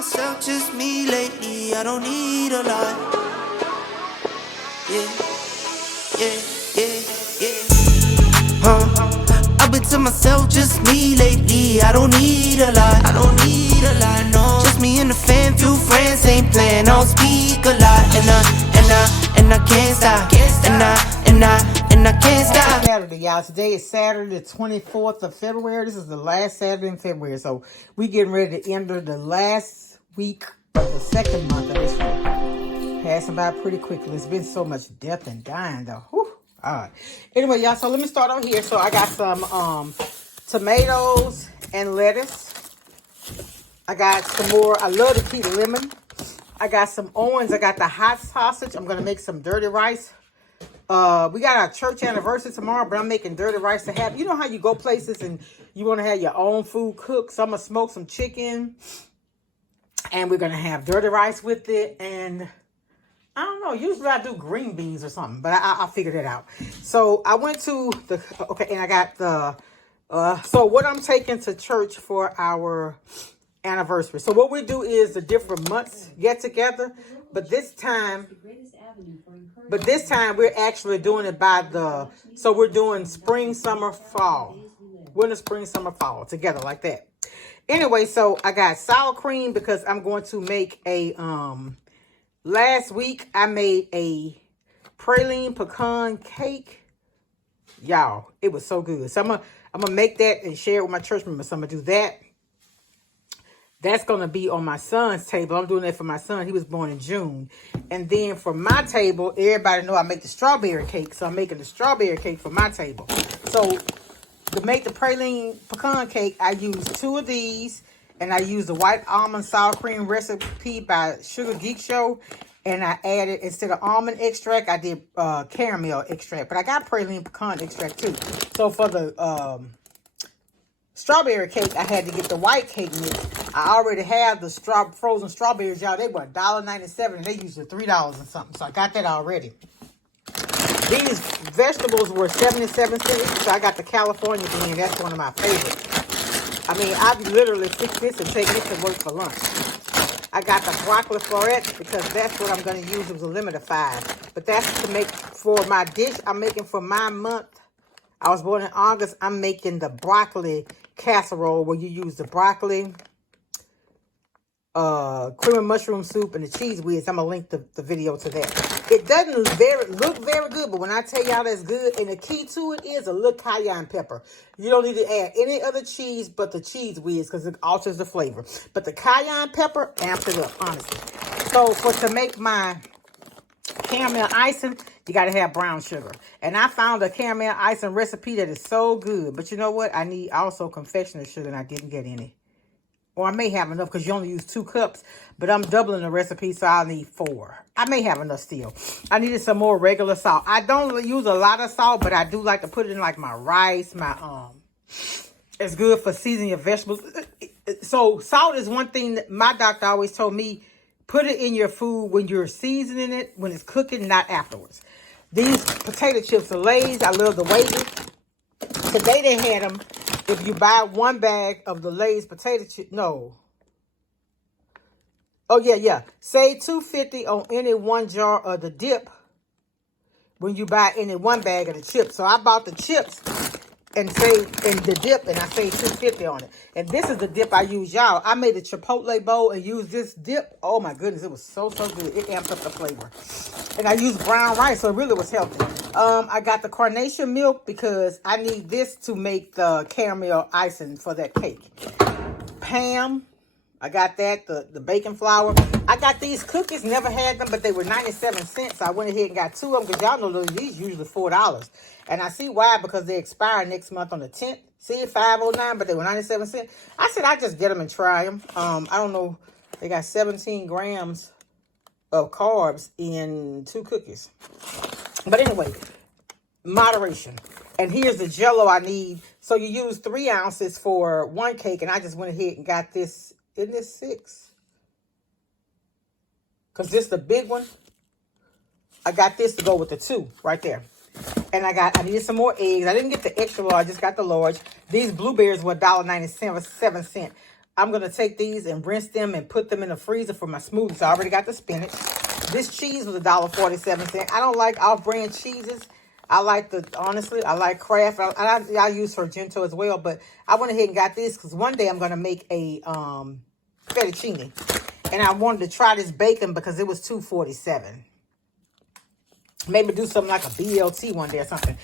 myself, just me lately. I don't need a lot. Yeah, yeah, yeah, yeah. I've been to myself, just me lately. I don't need a lot. I don't need a lot, no. Just me and the fam, few friends ain't playing. I don't speak a lot, and I can't stop. And I can't stop. Saturday, y'all. Today is Saturday, the 24th of February. This is the last Saturday in February. So we getting ready to enter the last week of the second month of this year. Passing by pretty quickly. It's been so much death and dying, though. Whew. All right. Anyway, y'all, so let me start on here. So I got some tomatoes and lettuce. I got some more. I love to keep lemon. I got some onions. I got the hot sausage. I'm going to make some dirty rice. We got our church anniversary tomorrow, but I'm making dirty rice to have. You know how you go places and you want to have your own food cooked? So I'm going to smoke some chicken. And we're going to have dirty rice with it. And I don't know. Usually I do green beans or something. But I'll figure that out. So I went to the... Okay, and I got the... so what I'm taking to church for our anniversary. So what we do is the different months get together. But this time we're actually doing it by the, so we're doing spring, summer, fall. Winter, spring, summer, fall together like that. Anyway, so I got sour cream because I'm going to make a, last week I made a praline pecan cake. Y'all, it was so good. So I'm gonna make that and share it with my church members. So I'm gonna do that. That's going to be on my son's table. I'm doing that for my son. He was born in June. And then for my table, everybody know I make the strawberry cake. So I'm making the strawberry cake for my table. So to make the praline pecan cake, I use 2 of these. And I use the white almond sour cream recipe by Sugar Geek Show. And I added, instead of almond extract, I did caramel extract. But I got praline pecan extract too. So for the strawberry cake, I had to get the white cake mix. I already have the frozen strawberries, y'all. They were $1.97 and they usually $3 and something. So I got that already. These vegetables were 77 cents. So I got the California bean. That's one of my favorites. I mean, I've literally fixed this and taken it to work for lunch. I got the broccoli florette because that's what I'm going to use. It was a limit of 5. But that's to make for my dish I'm making for my month. I was born in August. I'm making the broccoli casserole where you use the broccoli, cream and mushroom soup, and the cheese whiz. I'm going to link the video to that. It doesn't look very good, but when I tell y'all that's good, and the key to it is a little cayenne pepper. You don't need to add any other cheese but the cheese whiz because it alters the flavor. But the cayenne pepper amps it up, honestly. So to make my caramel icing, you got to have brown sugar. And I found a caramel icing recipe that is so good. But you know what? I need also confectioner sugar, and I didn't get any. Or I may have enough because you only use 2 cups. But I'm doubling the recipe, so I'll need 4. I may have enough still. I needed some more regular salt. I don't use a lot of salt, but I do like to put it in like my rice, it's good for seasoning your vegetables. So salt is one thing that my doctor always told me, put it in your food when you're seasoning it, when it's cooking, not afterwards. These potato chips are Lay's. I love the Wavy. Today they had them. If you buy 1 bag of the Lay's potato chip, no. Oh, yeah. Save $2.50 on any 1 jar of the dip when you buy any 1 bag of the chips. So I bought the chips and the dip, and I saved $2.50 on it. And this is the dip I use, y'all. I made a Chipotle bowl and used this dip. Oh my goodness, it was so good. It amped up the flavor. And I used brown rice, so it really was healthy. I got the carnation milk because I need this to make the caramel icing for that cake. Pam, I got that, the baking flour. I got these cookies, never had them, but they were 97 cents. So I went ahead and got 2 of them because y'all know these usually $4. And I see why, because they expire next month on the 10th. See, $5.09, but they were 97 cents. I said I just get them and try them. I don't know. They got 17 grams of carbs in 2 cookies. But anyway, moderation. And here's the Jell-O I need. So you use 3 ounces for 1 cake, and I just went ahead and got this. Isn't this 6? Because this is the big one. I got this to go with the 2 right there. And I needed some more eggs. I didn't get the extra large, I just got the large. These blueberries were $1.97. I'm going to take these and rinse them and put them in the freezer for my smoothies. So I already got the spinach. This cheese was $1.47. I don't like off-brand cheeses. I like honestly, I like Kraft. I use Sargento as well, but I went ahead and got this because one day I'm going to make a fettuccine. And I wanted to try this bacon because it was $2.47. Maybe do something like a BLT one day or something.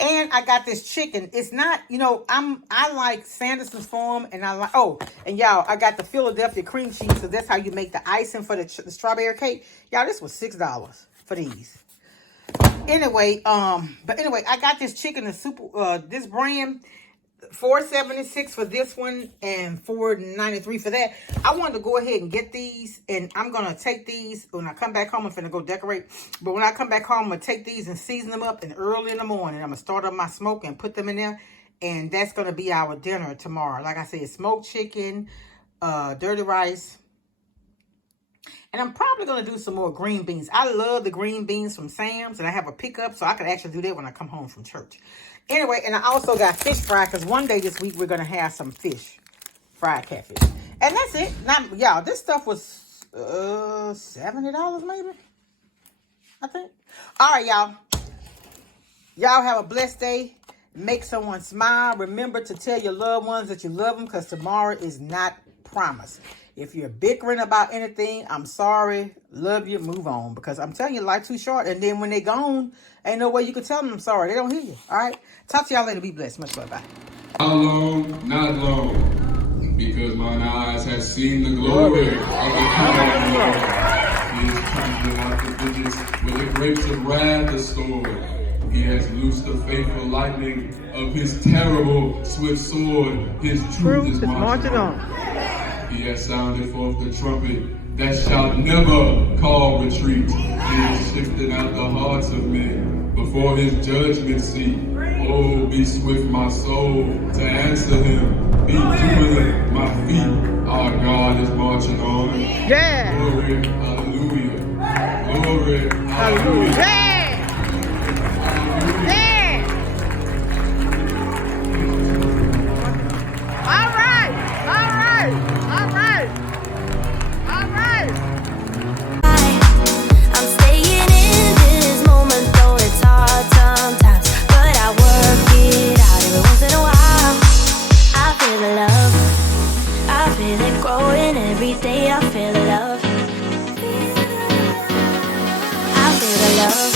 And I got this chicken. It's not, you know, I like Sanderson's Farm, and I like, oh, and y'all, I got the Philadelphia cream cheese, so that's how you make the icing for the strawberry cake. Y'all, this was $6 for these. Anyway, but anyway, I got this chicken and soup, this brand, $4.76 for this one and $4.93 for that. I wanted to go ahead and get these, and I'm gonna take these when I come back home. I'm finna go decorate, but when I come back home, I'm gonna take these and season them up. And early in the morning, I'm gonna start up my smoke and put them in there, and that's gonna be our dinner tomorrow. Like I said, smoked chicken, dirty rice. And I'm probably going to do some more green beans. I love the green beans from Sam's. And I have a pickup, so I can actually do that when I come home from church. Anyway, and I also got fish fry. Because one day this week, we're going to have some fish. Fried catfish. And that's it. Now, y'all, this stuff was $70 maybe. I think. All right, y'all. Y'all have a blessed day. Make someone smile. Remember to tell your loved ones that you love them. Because tomorrow is not promised. If you're bickering about anything, I'm sorry, love you, move on. Because I'm telling you, life too short. And then when they're gone, ain't no way you can tell them I'm sorry. They don't hear you. All right? Talk to y'all later. Be blessed. Much love. Bye. How long? Not long. Because mine eyes have seen the glory of the King. He is trampling out the digits with the grapes of wrath restored. He has loosed the faithful lightning of his terrible swift sword. His truth is marching on. He has sounded forth the trumpet that shall never call retreat. He is shifting out the hearts of men before his judgment seat. Oh, be swift, my soul, to answer him. Be jubilant, my feet. Our God is marching on. Yeah. Glory, hallelujah. Glory, hallelujah. Yeah. Yeah. All right. All right. All right. All right. I'm staying in this moment, though it's hard sometimes. But I work it out every once in a while. I feel the love. I feel it growing every day. I feel the love. I feel the love.